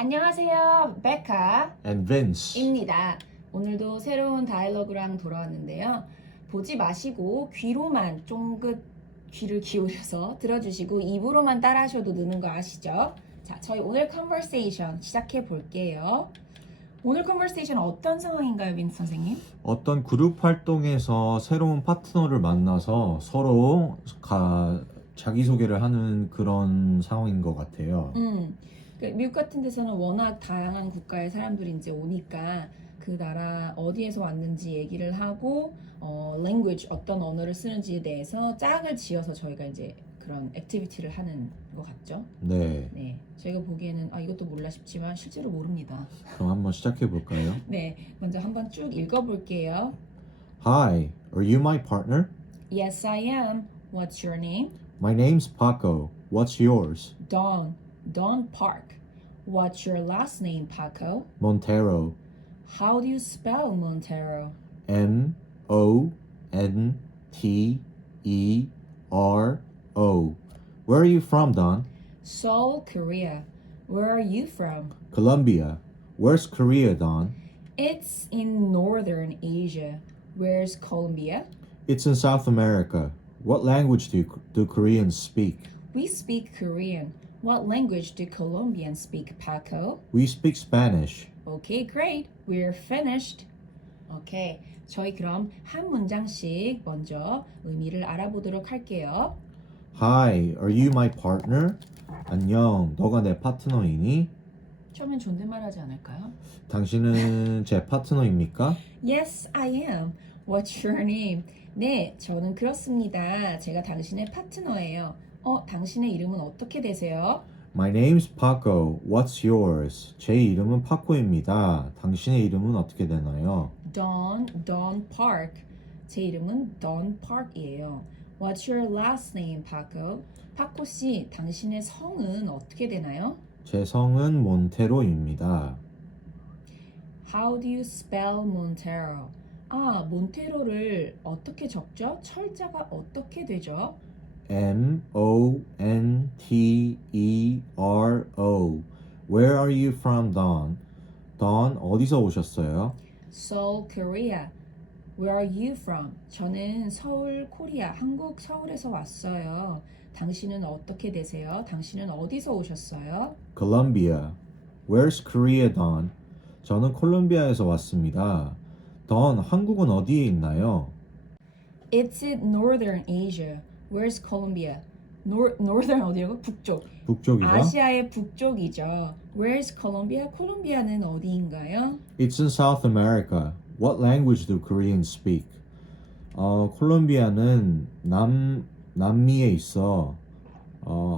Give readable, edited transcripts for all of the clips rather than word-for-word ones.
안녕하세요, 베카 and Vince. 입니다. 오늘도 새로운 다이얼로그랑 돌아왔는데요. 보지 마시고 귀로만 쫑긋 귀를 기울여서 들어주시고 입으로만 따라하셔도 느는 거 아시죠? 자, 저희 오늘 컨버세이션 시작해 볼게요. 오늘 컨버세이션 어떤 상황인가요, 빈 선생님? 어떤 그룹 활동에서 새로운 파트너를 만나서 서로 자기소개를 하는 그런 상황인 것 같아요. 미국 같은 데서는 워낙 다양한 국가의 사람들이 이제 오니까 그 나라 어디에서 왔는지 얘기를 하고 language 어떤 언어를 쓰는지에 대해서 짝을 지어서 저희가 이제 그런 액티비티를 하는 것 같죠. 네. 네, 저희가 보기에는 이것도 몰라 싶지만 실제로 모릅니다. 그럼 한번 시작해 볼까요? 네, 먼저 한번 쭉 읽어볼게요. Hi, are you my partner? Yes, I am. What's your name? My name's Paco. What's yours? Dawn Park. What's your last name, Paco? Montero. How do you spell Montero? Montero. Where are you from, Don? Seoul, Korea. Where are you from? Colombia. Where's Korea, Don? It's in northern Asia. Where's Colombia? It's in South America. What language do Koreans speak? We speak Korean. What language do Colombians speak, Paco? We speak Spanish. Okay, great. We're finished. Okay. 저희 그럼 한 문장씩 먼저 의미를 알아보도록 할게요. Hi, are you my partner? 안녕, 너가 내 파트너이니? 처음엔 존댓말 하지 않을까요? 당신은 제 파트너입니까? Yes, I am. What's your name? 네, 저는 그렇습니다. 제가 당신의 파트너예요. 당신의 이름은 어떻게 되세요? My name's Paco. What's yours? 제 이름은 파코입니다. 당신의 이름은 어떻게 되나요? Dawn Park. 제 이름은 Dawn Park이에요. What's your last name, Paco? 파코 씨, 당신의 성은 어떻게 되나요? 제 성은 몬테로입니다. How do you spell Montero? 몬테로를 어떻게 적죠? 철자가 어떻게 되죠? Montero. Where are you from, Don? Don, 어디서 오셨어요? Seoul, Korea. Where are you from? 저는 서울, 코리아, 한국 서울에서 왔어요. 당신은 어떻게 되세요? 당신은 어디서 오셨어요? Colombia. Where's Korea, Don? 저는 콜롬비아에서 왔습니다. Don, 한국은 어디에 있나요? It's in northern Asia. Where's Colombia? northern 어디라고? 북쪽. 북쪽이죠? 아시아의 북쪽이죠. Where's Colombia? 콜롬비아는 어디인가요? It's in South America. What language do Koreans speak? 콜롬비아는 남미에 있어.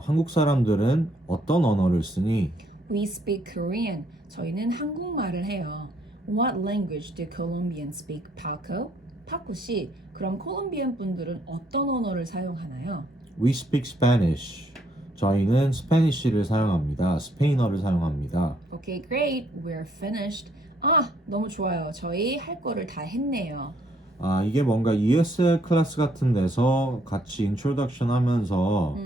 한국 사람들은 어떤 언어를 쓰니? We speak Korean. 저희는 한국말을 해요. What language do Colombians speak, Paco? 파코 씨, 그럼 콜롬비안 분들은 어떤 언어를 사용하나요? We speak Spanish. 저희는 스페니쉬를 사용합니다. 스페인어를 사용합니다. Okay, great. We're finished. 너무 좋아요. 저희 할 거를 다 했네요. 이게 뭔가 ESL 클래스 같은 데서 같이 인트로덕션 하면서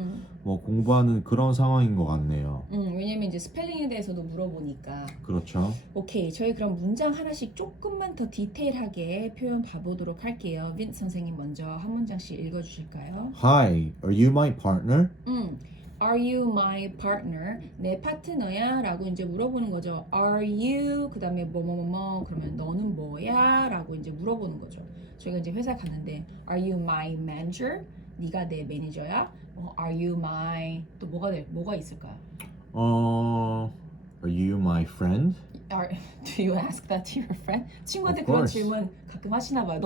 뭐 공부하는 그런 상황인 것 같네요. 왜냐면 이제 스펠링에 대해서도 물어보니까. 그렇죠. 오케이, 저희 그럼 문장 하나씩 조금만 더 디테일하게 표현 봐보도록 할게요. 빈 선생님 먼저 한 문장씩 읽어주실까요? Hi, are you my partner? Are you my partner? 내 파트너야? 라고 이제 물어보는 거죠. Are you? 그 다음에 뭐뭐뭐뭐 그러면 너는 뭐야? 라고 이제 물어보는 거죠. 저희가 이제 회사 갔는데 Are you my manager? 네가 내 매니저야? Are you my 또 뭐가 있을까요? Are you my friend? Do you ask that to your friend? 친구한테 Of 그런 course. 질문 가끔 하시나 봐요.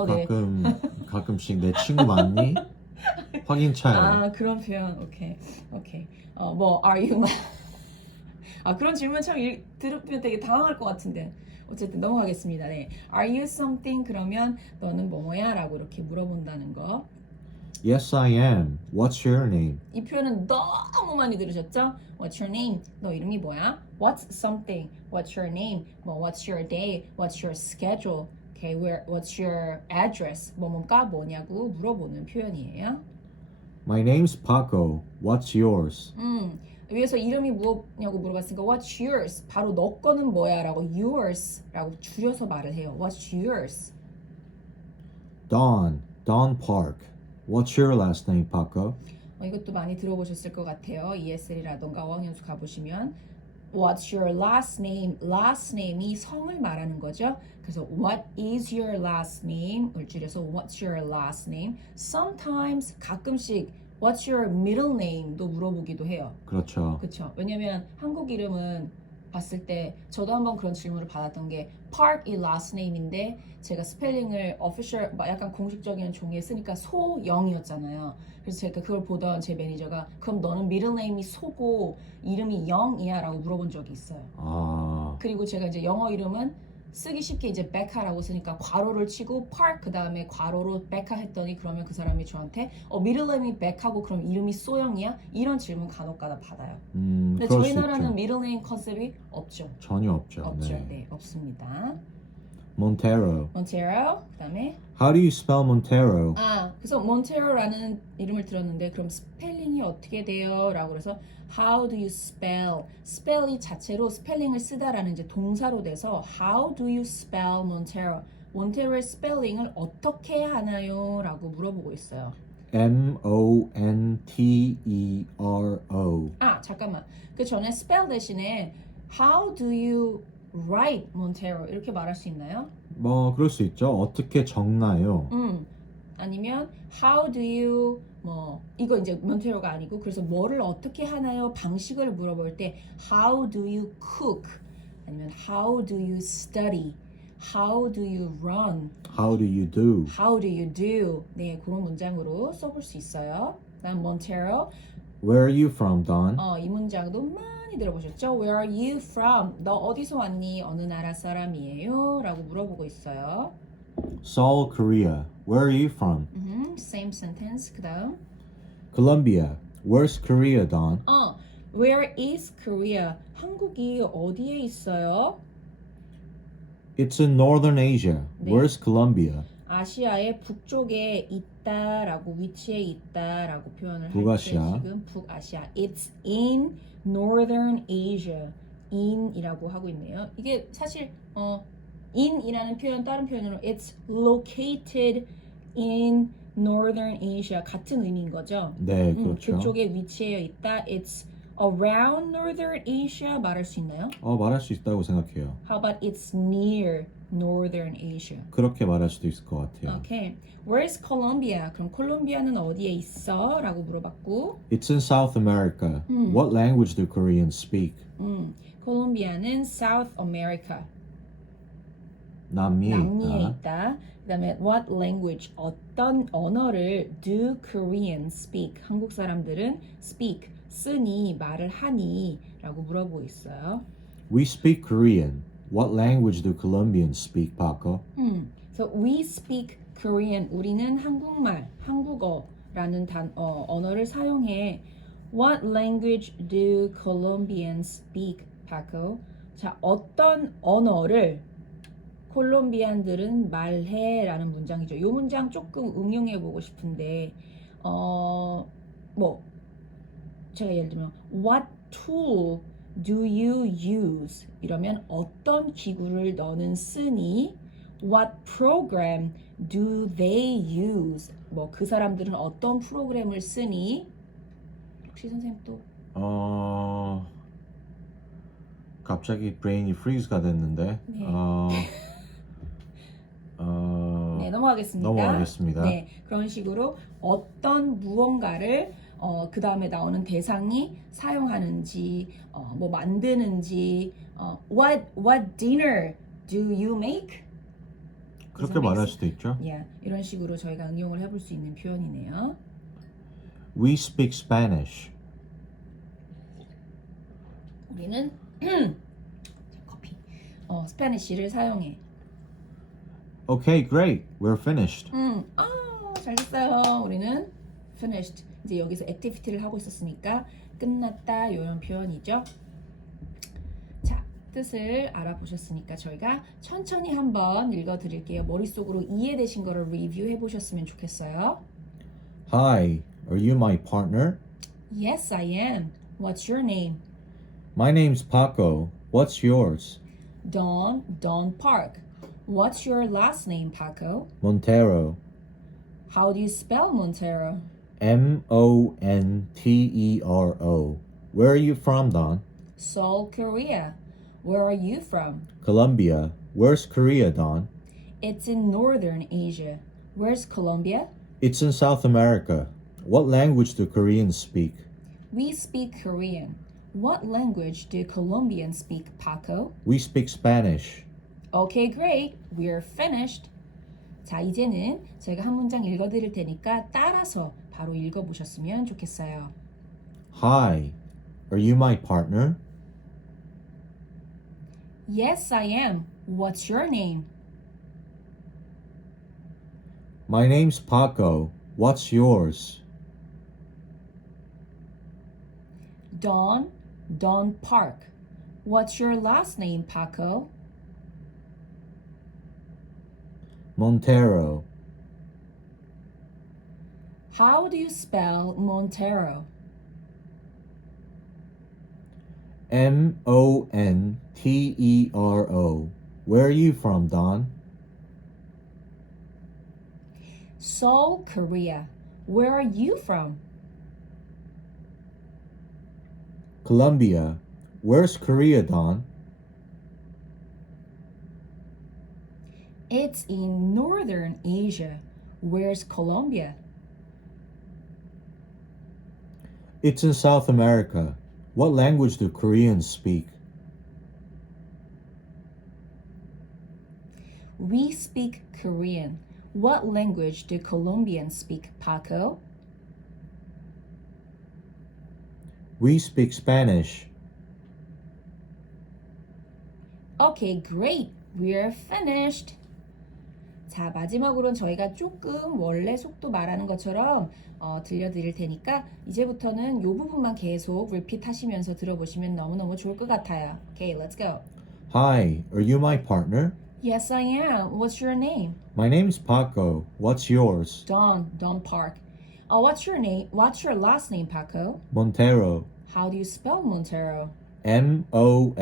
가끔씩 내 친구 맞니? 확인차요. 그런 표현. 오케이. Are you my 그런 질문 참 들으면 되게 당황할 것 같은데. 어쨌든 넘어가겠습니다. 네. Are you something? 그러면 너는 뭐뭐야? 라고 이렇게 물어본다는 거. Yes, I am. What's your name? 이 표현은 너무 많이 들으셨죠? What's your name? 너 이름이 뭐야? What's something? What's your name? What's your day? What's your schedule? Okay, what's your address? 뭐뭐가 뭐냐고 물어보는 표현이에요. My name's Paco. What's yours? 위에서 이름이 무엇냐고 물어봤으니까 what's yours? 바로 너 거는 뭐야? 라고 yours라고 줄여서 말을 해요. What's yours? Dawn Park. What's your last name, Paco? 이것도 많이 들어보셨을 것 같아요. ESL이라던가 어학연수 가보시면 What's your last name? Last name이 성을 말하는 거죠. 그래서 What is your last name?을 줄여서 What's your last name? Sometimes 가끔씩 What's your middle name?도 물어보기도 해요. 그렇죠. 그렇죠. 왜냐면 한국 이름은 봤을 때 저도 한번 그런 질문을 받았던 게 Park 이 last name인데 제가 스펠링을 official 약간 공식적인 종이에 쓰니까 소영이었잖아요. 그래서 제가 그걸 보던 제 매니저가 그럼 너는 middle name이 소고 이름이 영이야? 라고 물어본 적이 있어요. 아, 그리고 제가 이제 영어 이름은 쓰기 쉽게 이제 베카라고 쓰니까 괄호를 치고 park 그 다음에 괄호로 베카 했더니 그러면 그 사람이 저한테 middle name이 베카고 그럼 이름이 소영이야? 이런 질문 간혹가다 받아요. 근데 그럴 저희 수 나라는 있죠. middle name 컨셉이 없죠. 전혀 없죠. 없죠. 네. 네, 없습니다. Montero. Montero 그다음에 How do you spell Montero? 그래서 Montero라는 이름을 들었는데 그럼 스펠링이 어떻게 돼요? 라고 그래서 How do you spell? spell이 자체로 스펠링을 쓰다라는 이제 동사로 돼서 How do you spell Montero? 몬테로의 스펠링을 어떻게 하나요? 라고 물어보고 있어요. Montero. 잠깐만. 그 전에 spell 대신에 How do you write Montero? 이렇게 말할 수 있나요? 뭐 그럴 수 있죠. 어떻게 적나요? 아니면 How do you 이거 이제 몬테로가 아니고 그래서 뭐를 어떻게 하나요? 방식을 물어볼 때 How do you cook? 아니면 How do you study? How do you run? How do you do? How do you do? 네, 그런 문장으로 써볼 수 있어요. 다음 몬테로. Where are you from, Don? 이 문장도 많이 들어보셨죠? Where are you from? 너 어디서 왔니? 어느 나라 사람이에요? 라고 물어보고 있어요. Seoul, Korea. Where are you from? Same sentence. 그 다음. Colombia. Where's Korea, Don? Where is Korea? 한국이 어디에 있어요? It's in Northern Asia. 네. Where's Colombia? 아시아의 북쪽에 있다라고 위치해 있다라고 표현을 할 때 북아시아. 지금 북아시아. It's in Northern Asia. in이라고 하고 있네요. 이게 사실 in이라는 표현 다른 표현으로 it's located in Northern Asia 같은 의미인 거죠. 네, 그렇죠. 그쪽에 위치해 있다. It's around Northern Asia 말할 수 있나요? 말할 수 있다고 생각해요. How about it's near Northern Asia? 그렇게 말할 수도 있을 것 같아요. Okay. Where's Colombia? 그럼 콜롬비아는 어디에 있어? 라고 물어봤고 It's in South America. What language do Koreans speak? 콜롬비아는 South America 남미에 남미에 있다. 있다. 그 다음에 what language 어떤 언어를 do Koreans speak 한국 사람들은 speak 쓰니 말을 하니 라고 물어보고 있어요. We speak Korean. What language do Colombians speak, Paco? So we speak Korean 우리는 한국말 한국어라는 언어를 사용해. What language do Colombians speak, Paco? 자, 어떤 언어를 콜롬비안들은 말해라는 문장이죠. 이 문장 조금 응용해 보고 싶은데 제가 예를 들면 What tool do you use? 이러면 어떤 기구를 너는 쓰니? What program do they use? 그 사람들은 어떤 프로그램을 쓰니? 혹시 선생님 또? 갑자기 브레인이 freeze가 됐는데. 네. 네, 넘어가겠습니다. 넘어가겠습니다. 네, 그런 식으로 어떤 무언가를 그 다음에 나오는 대상이 사용하는지, 만드는지, what dinner do you make? 그렇게 말할 수도 있죠. Yeah, 이런 식으로 저희가 응용을 해볼 수 있는 표현이네요. We speak Spanish. 우리는 커피, 스페니쉬를 사용해. Okay, great. We're finished. 잘 됐어요. 우리는 finished. 이제 여기서 액티비티를 하고 있었으니까 끝났다 이런 표현이죠. 자, 뜻을 알아보셨으니까 저희가 천천히 한번 읽어드릴게요. 머릿속으로 이해되신 거를 리뷰해 보셨으면 좋겠어요. Hi, are you my partner? Yes, I am. What's your name? My name's Paco. What's yours? Don Park. What's your last name, Paco? Montero. How do you spell Montero? Montero. Where are you from, Don? Seoul, Korea. Where are you from? Colombia. Where's Korea, Don? It's in Northern Asia. Where's Colombia? It's in South America. What language do Koreans speak? We speak Korean. What language do Colombians speak, Paco? We speak Spanish. Okay, great. We're finished. 자, 이제는 저희가 한 문장 읽어드릴 테니까 따라서 바로 읽어보셨으면 좋겠어요. Hi. Are you my partner? Yes, I am. What's your name? My name's Paco. What's yours? Don Park. What's your last name, Paco? Montero. How do you spell Montero? Montero. Where are you from, Don? Seoul, Korea. Where are you from? Colombia. Where's Korea, Don? It's in Northern Asia. Where's Colombia? It's in South America. What language do Koreans speak? We speak Korean. What language do Colombians speak, Paco? We speak Spanish. Okay, great. We're finished. 자, 마지막으로는 저희가 조금 원래 속도 말하는 것처럼 들려드릴 테니까 이제부터는 이 부분만 계속 repeat 하시면서 들어보시면 너무너무 좋을 것 같아요. Okay, let's go. Hi, are you my partner? Yes, I am. What's your name? My name's Paco. What's yours? Don Park. What's your name? What's your last name, Paco? Montero. How do you spell Montero? Montero.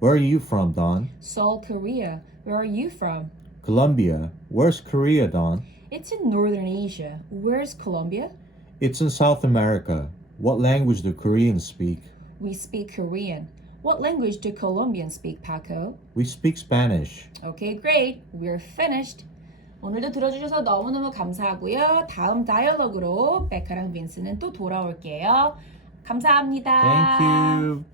Where are you from, Don? Seoul, Korea. Where are you from? Colombia. Where's Korea, Don? It's in Northern Asia. Where's Colombia? It's in South America. What language do Koreans speak? We speak Korean. What language do Colombians speak, Paco? We speak Spanish. Okay, great. We're finished. 오늘도 들어주셔서 너무너무 감사하고요. 다음 다이얼로그로 베카랑 빈스는 또 돌아올게요. 감사합니다. Thank you.